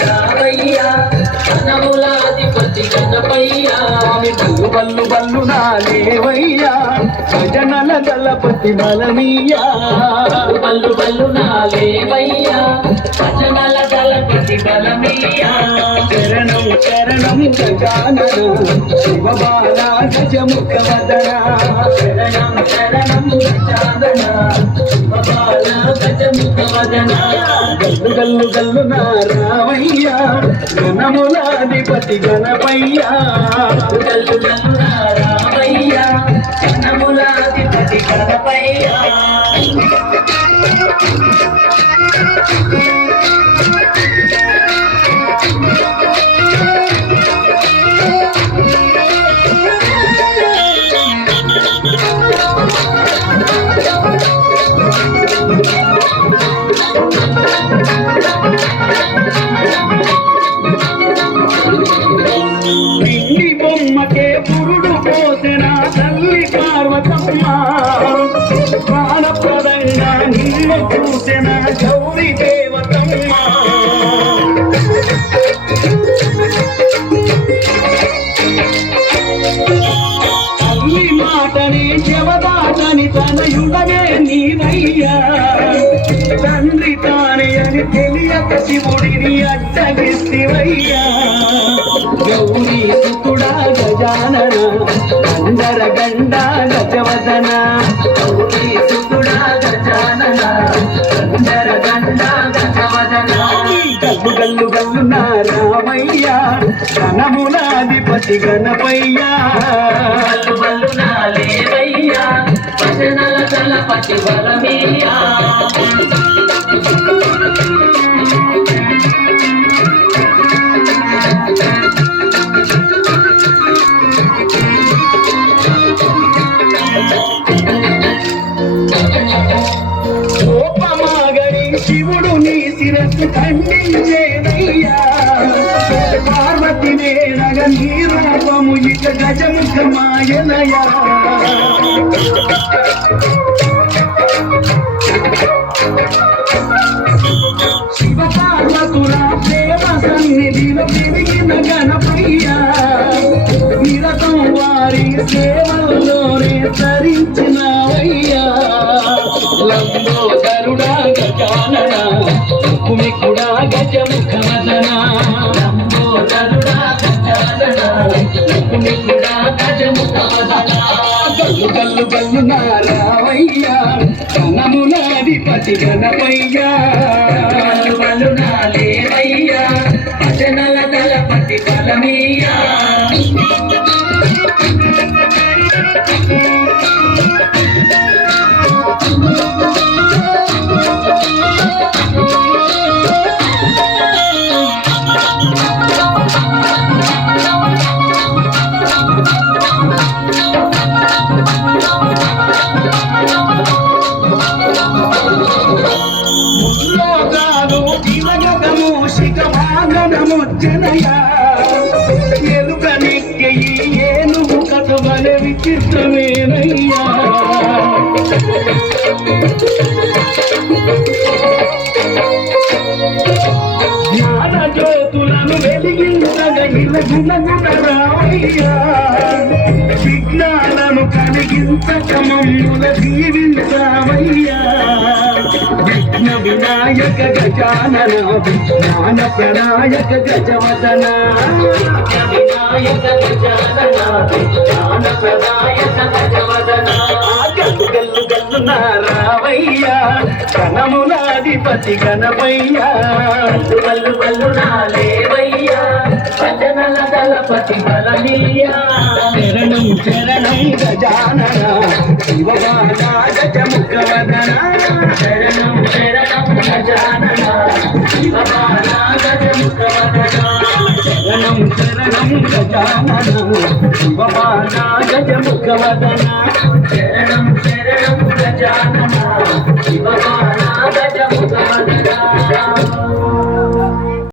రావయ్యా అన్నములాధిపతి గణపయ్యా బల్లు బల్లు నాలేవయ్యా భజనల దళపతి బలమీయా బల్లు బల్లు నాలేవయ్యా భజనల దళపతి బలమీయా శరణం శరణం గజానన శివబాల గజముఖ వదన శరణం శరణం గజానన శివబాల గజముఖ వదన గల్లు గల్లు గల్లు నా రావయ్యా గణములాధిపతి గణపయ్యా గల్లు గల్లు నా రావయ్యా గణములాధిపతి గణపయ్యా పిండి బొమ్మకే పురుడు పోసిన తల్లి పార్వతమ్మ ప్రాణప్రదంగా నిన్ను చూసిన గౌరీ దేవతమ్మ తల్లి మాటని చెవదాటని తనయుడనే నీవయ్యా తండ్రి తానే అని తెలియక శివుడిని అడ్డగిస్తివయ్యా గౌరీ సుతుడా గజానన అందర గండ గజవదన గౌరీ సుతుడా గజానన అందర గండ గజవదన గల్లు గల్లు గల్లు నా రామయ్యా గణములాధిపతి గణపయ్యా బల్లు బల్లు నాలేవయ్యా భజనల దళపతి బలమీయా కోపమాగని శివుడు నీ శిరస్సు ఖండించేనయ్యా పార్వతి నేనగ నీ రూపము ఇక గజముఖమాయనయా శివ పార్వతుల ప్రేమ సన్నిధిలో పెరిగిన గణపయ్యా నిరతం వారి సేవల్లోనే తరించినవయ్యా లంబోదరుడా గజానన కుమికుడా గజముఖ వదన లంబోదరుడా గజానన కుమికుడా గజముఖ వదన గల్లు గల్లు గల్లు నా రావయ్యా గణములాధిపతి గణపయ్యా బల్లు బల్లు నాలేవయ్యా భజనల దళపతి బలమీయా లోకాలు దివగము శిఖవాగనముచ్చనయా ఎలుక నెక్కి ఏనుగు కథబల విచిత్రమేనయ్యా జ్ఞాన జ్యోతులను వెలిగించగా ఇలగులగున రావయ్యా విజ్ఞానము కలిగించక మమ్ముల దీవించావయ్యా విఘ్న వినాయక గజానన జ్ఞాన ప్రణాయక గజవదన వినాయక గజానన జ్ఞాన ప్రదాయక గజవదన గల్లు గల్లు గల్లు నా రావయ్యా గణములాధిపతి గణపయ్యా బల్లు బల్లు నాలేవయ్యా భజనల దళపతి బలమీయా శరణం శరణం గజానన శివబాల గజముఖ వదన శరణం శరణం గజానన శివబాల గజముఖ వదన శరణం శరణం గజానన శివబాల గజముఖ వదన